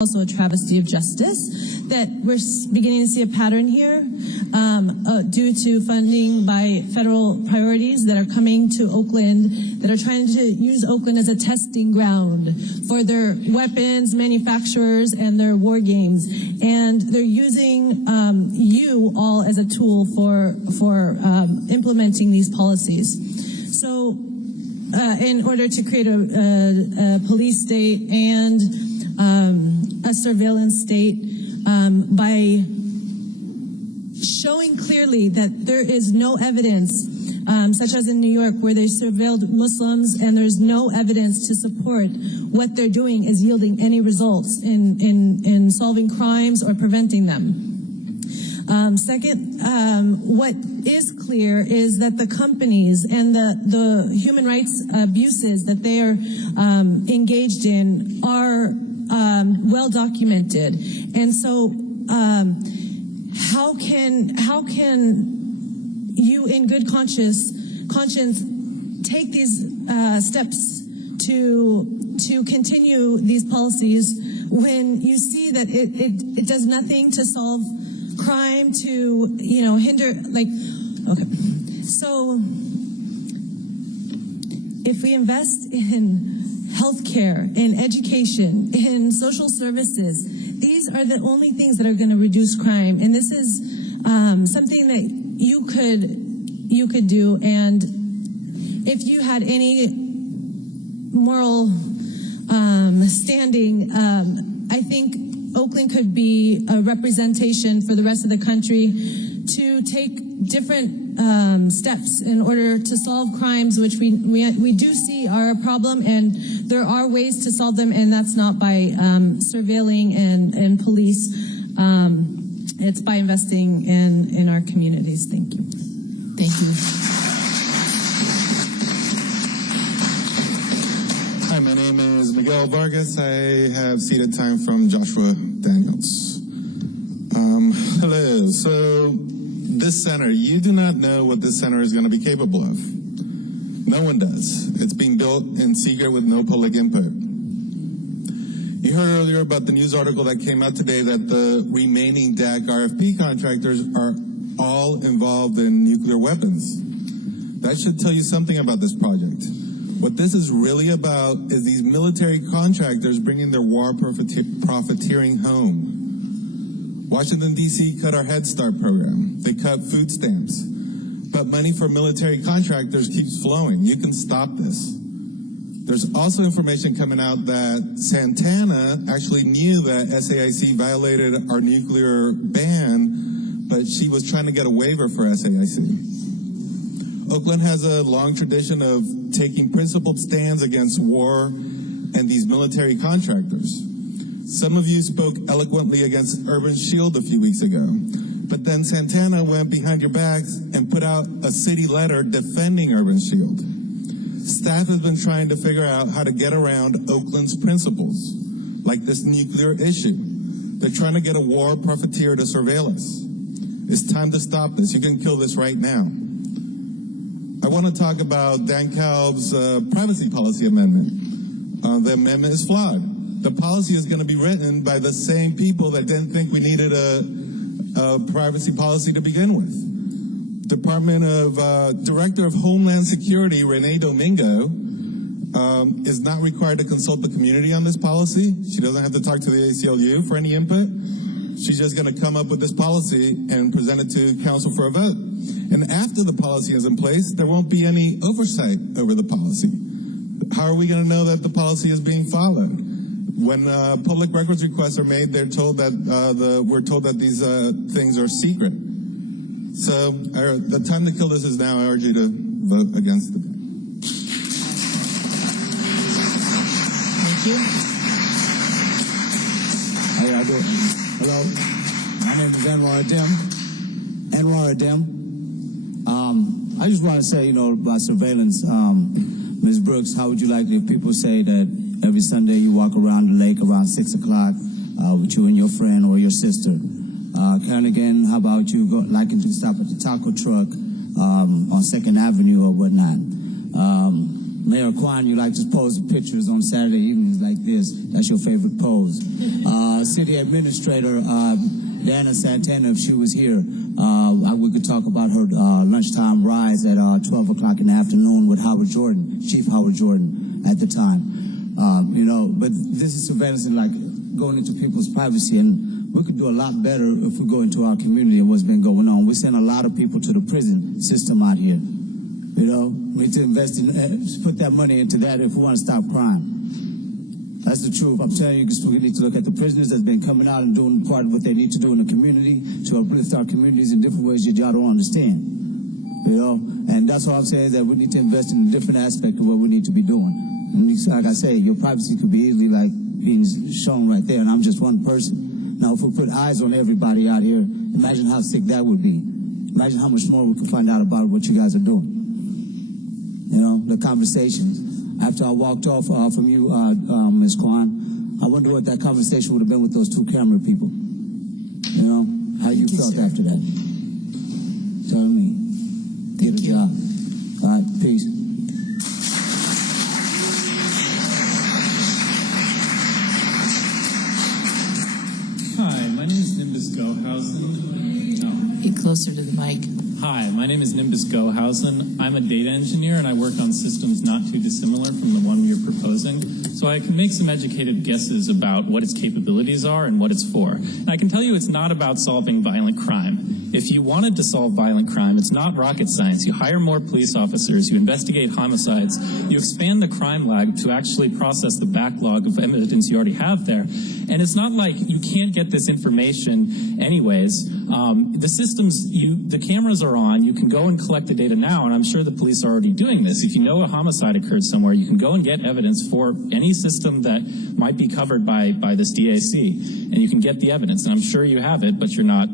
Also a travesty of justice, that we're beginning to see a pattern here due to funding by federal priorities that are coming to Oakland, that are trying to use Oakland as a testing ground for their weapons manufacturers and their war games. And they're using you all as a tool for implementing these policies. So in order to create a police state and a surveillance state, by showing clearly that there is no evidence, such as in New York, where they surveilled Muslims and there's no evidence to support what they're doing is yielding any results in solving crimes or preventing them. Second, what is clear is that the companies and the human rights abuses that they are engaged in are well documented, and so how can you, in good conscience, take these steps to continue these policies when you see that it does nothing to solve crime, to hinder, okay. So if we invest in healthcare, in education, in social services, these are the only things that are going to reduce crime. And this is something that you could do. And if you had any moral standing, I think Oakland could be a representation for the rest of the country to take different steps in order to solve crimes, which we do see are a problem, and there are ways to solve them, and that's not by surveilling and police. It's by investing in our communities. Thank you. Thank you. Hi, my name is Miguel Vargas. I have ceded time from Joshua Daniels. Hello. So this center, you do not know what this center is going to be capable of. No one does. It's being built in secret with no public input. You heard earlier about the news article that came out today that the remaining DAC RFP contractors are all involved in nuclear weapons. That should tell you something about this project. What this is really about is these military contractors bringing their war profiteering home. Washington, D.C. cut our Head Start program. They cut food stamps. But money for military contractors keeps flowing. You can stop this. There's also information coming out that Santana actually knew that SAIC violated our nuclear ban, but she was trying to get a waiver for SAIC. Oakland has a long tradition of taking principled stands against war and these military contractors. Some of you spoke eloquently against Urban Shield a few weeks ago, but then Santana went behind your backs and put out a city letter defending Urban Shield. Staff has been trying to figure out how to get around Oakland's principles, like this nuclear issue. They're trying to get a war profiteer to surveil us. It's time to stop this. You can kill this right now. I want to talk about Dan Kalb's privacy policy amendment. The amendment is flawed. The policy is going to be written by the same people that didn't think we needed a privacy policy to begin with. Director of Homeland Security, Renee Domingo, is not required to consult the community on this policy. She doesn't have to talk to the ACLU for any input. She's just going to come up with this policy and present it to council for a vote. And after the policy is in place, there won't be any oversight over the policy. How are we going to know that the policy is being followed? When public records requests are made, we're told that these things are secret. So the time to kill this is now. I urge you to vote against it. Thank you. How y'all doing? Hello. My name is Anwar Adem. I just want to say, about surveillance. Ms. Brooks, how would you like it if people say that every Sunday you walk around the lake around 6 o'clock with you and your friend or your sister? Kernigan, how about you liking to stop at the taco truck on 2nd Avenue or whatnot? Mayor Kwan, you like to pose pictures on Saturday evenings like this. That's your favorite pose. City Administrator Dana Santana, if she was here, we could talk about her lunchtime rides at 12 o'clock in the afternoon with Howard Jordan, Chief Howard Jordan at the time. But this is surveillance and like going into people's privacy, and we could do a lot better if we go into our community and what's been going on. We send a lot of people to the prison system out here. We need to invest in, put that money into that if we want to stop crime. That's the truth. I'm telling you, we need to look at the prisoners that's been coming out and doing part of what they need to do in the community to uplift our communities in different ways that y'all don't understand. And that's all I'm saying, is that we need to invest in a different aspect of what we need to be doing. And like I say, your privacy could be easily like being shown right there, and I'm just one person. Now, if we put eyes on everybody out here, imagine how sick that would be. Imagine how much more we could find out about what you guys are doing. The conversations. After I walked off from you, Ms. Kwan, I wonder what that conversation would have been with those two camera people. How you felt after that. Tell me. Get a job. All right, peace. Hi, my name is Nimbus Gohausen. Get closer to the mic. Hi, my name is Nimbus Gohausen. I'm a data engineer, and I work on systems not too dissimilar from the one you're proposing, so I can make some educated guesses about what its capabilities are and what it's for. And I can tell you it's not about solving violent crime. If you wanted to solve violent crime, it's not rocket science. You hire more police officers, you investigate homicides, you expand the crime lab to actually process the backlog of evidence you already have there. And it's not like you can't get this information anyways. The systems, the cameras are on, you can go and collect the data now, and I'm sure the police are already doing this. If you know a homicide occurred somewhere, you can go and get evidence for any system that might be covered by this DAC, and you can get the evidence, and I'm sure you have it, but you're not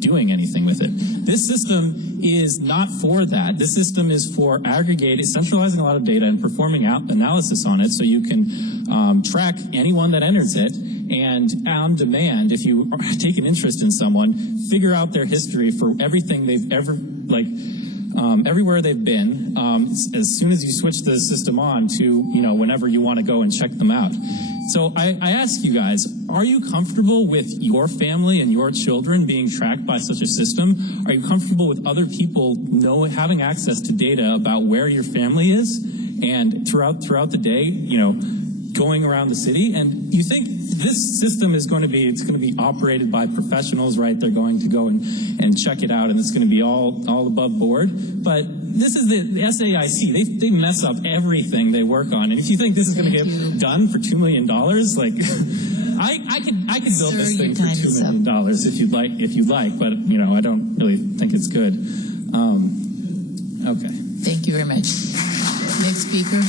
doing anything with it. This system is not for that. This system is for aggregating, centralizing a lot of data and performing analysis on it so you can track anyone that enters it, and on demand, if you take an interest in someone, figure out their history for everything they've ever, everywhere they've been, as soon as you switch the system on to, whenever you want to go and check them out. So I ask you guys, are you comfortable with your family and your children being tracked by such a system? Are you comfortable with other people having access to data about where your family is and throughout the day, going around the city? And you think this system is going to be operated by professionals, right? They're going to go and check it out, and it's going to be all above board. But this is the SAIC. They mess up everything they work on. And if you think this is going to get done for $2 million, like I could build this thing for $2 million if you'd like. But I don't really think it's good. Okay. Thank you very much. Next speaker.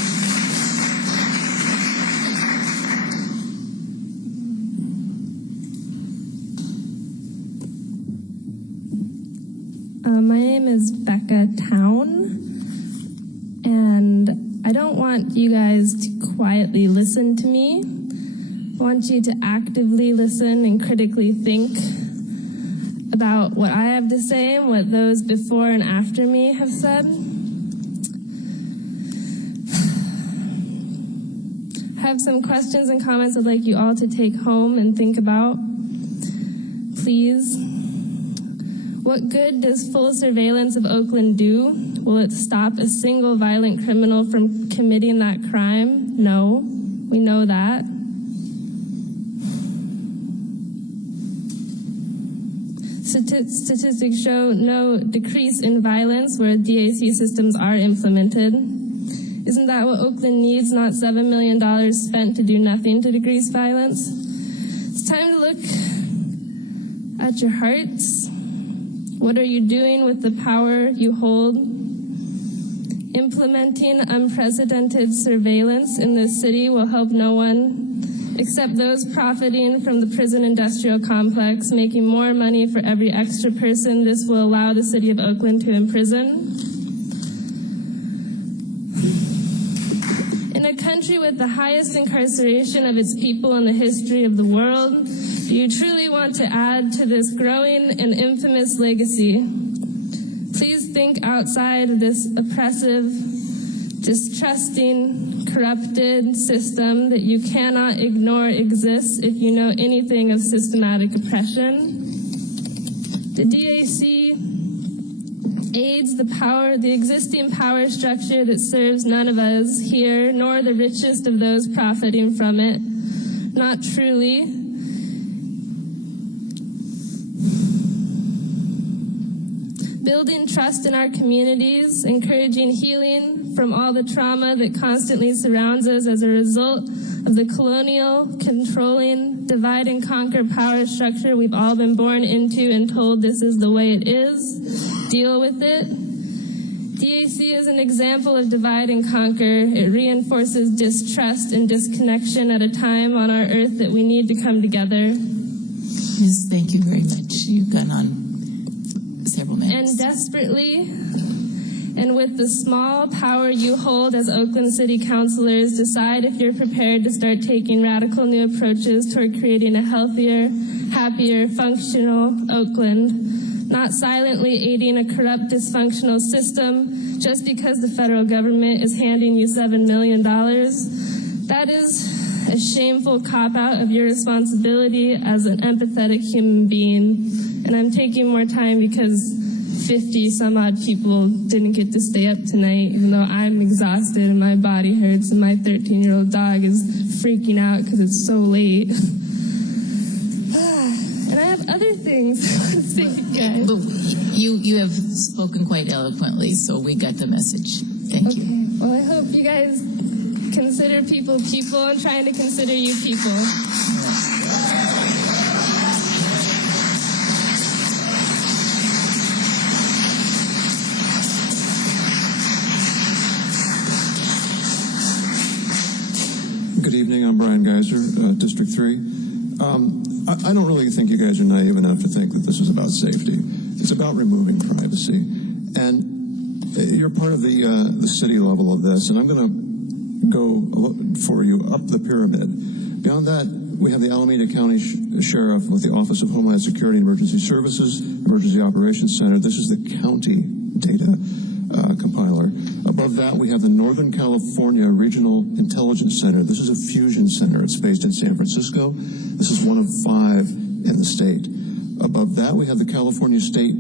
My name is Becca Town, and I don't want you guys to quietly listen to me. I want you to actively listen and critically think about what I have to say and what those before and after me have said. I have some questions and comments I'd like you all to take home and think about. Please. What good does full surveillance of Oakland do? Will it stop a single violent criminal from committing that crime? No, we know that. Statistics show no decrease in violence where DAC systems are implemented. Isn't that what Oakland needs, not $7 million spent to do nothing to decrease violence? It's time to look at your hearts. What are you doing with the power you hold? Implementing unprecedented surveillance in this city will help no one except those profiting from the prison industrial complex, making more money for every extra person this will allow the city of Oakland to imprison. In a country with the highest incarceration of its people in the history of the world, do you truly want to add to this growing and infamous legacy? Please think outside of this oppressive distrusting, corrupted system that you cannot ignore exists if you know anything of systematic oppression. The DAC aids the existing power structure that serves none of us here, nor the richest of those profiting from it. Not truly. Building trust in our communities, encouraging healing from all the trauma that constantly surrounds us as a result of the colonial, controlling, divide and conquer power structure we've all been born into and told this is the way it is. Deal with it. DAC is an example of divide and conquer. It reinforces distrust and disconnection at a time on our earth that we need to come together. Yes, thank you very much. You've gone on several minutes. And desperately, and with the small power you hold as Oakland City Councilors, decide if you're prepared to start taking radical new approaches toward creating a healthier, happier, functional Oakland, not silently aiding a corrupt, dysfunctional system just because the federal government is handing you $7 million. That is a shameful cop-out of your responsibility as an empathetic human being. And I'm taking more time because 50 some odd people didn't get to stay up tonight, even though I'm exhausted and my body hurts and my 13-year-old dog is freaking out because it's so late. And I have other things to say, guys. But you have spoken quite eloquently, so we got the message. Thank you. Okay. Well, I hope you guys consider people people. I'm trying to consider you people. Good evening. I'm Brian Geiser, District 3. I don't really think you guys are naive enough to think that this is about safety. It's about removing privacy. And you're part of the city level of this, and I'm going to go for you up the pyramid. Beyond that, we have the Alameda County Sheriff with the Office of Homeland Security and Emergency Services, Emergency Operations Center. This is the county data compiler. Above that, we have the Northern California Regional Intelligence Center. This is a fusion center. It's based in San Francisco. This is one of 5 in the state. Above that, we have the California State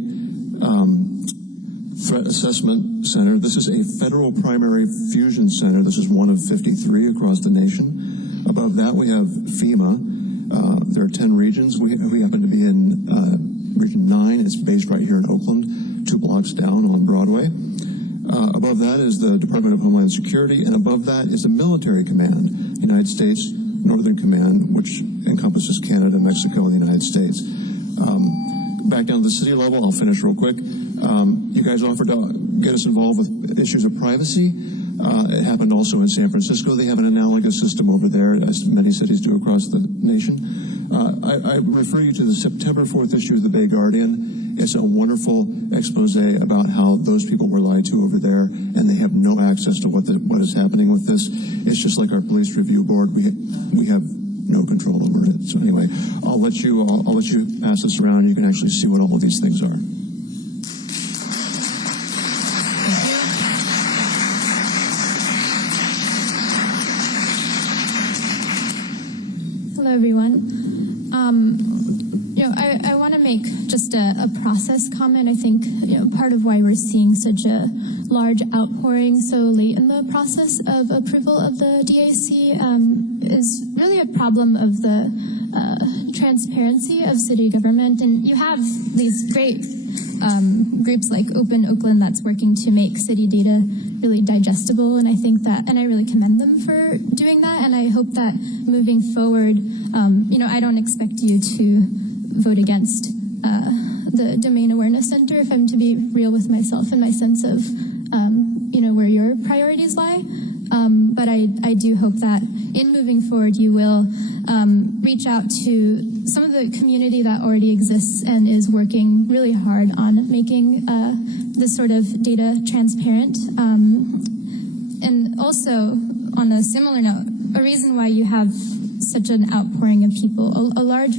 Threat Assessment Center. This is a federal primary fusion center. This is one of 53 across the nation. Above that, we have FEMA. There are 10 regions. We happen to be in Region 9. It's based right here in Oakland, 2 blocks down on Broadway. Above that is the Department of Homeland Security, and above that is the Military Command, United States Northern Command, which encompasses Canada, Mexico, and the United States. Back down to the city level, I'll finish real quick. You guys offered to get us involved with issues of privacy. It happened also in San Francisco. They have an analogous system over there, as many cities do across the nation. I refer you to the September 4th issue of the Bay Guardian. It's a wonderful expose about how those people were lied to over there, and they have no access to what is happening with this. It's just like our police review board. We have no control over it. So anyway, I'll let you pass this around. You can actually see what all of these things are. Hello, everyone. I want to make just a process comment. I think part of why we're seeing such a large outpouring so late in the process of approval of the DAC is really a problem of the transparency of city government. And you have these great groups like Open Oakland that's working to make city data really digestible, and I think that, and I really commend them for doing that, and I hope that moving forward, I don't expect you to vote against the Domain Awareness Center, if I'm to be real with myself and my sense of, where your priorities lie. But I do hope that in moving forward, you will reach out to some of the community that already exists and is working really hard on making this sort of data transparent. And also, on a similar note, a reason why you have such an outpouring of people, a large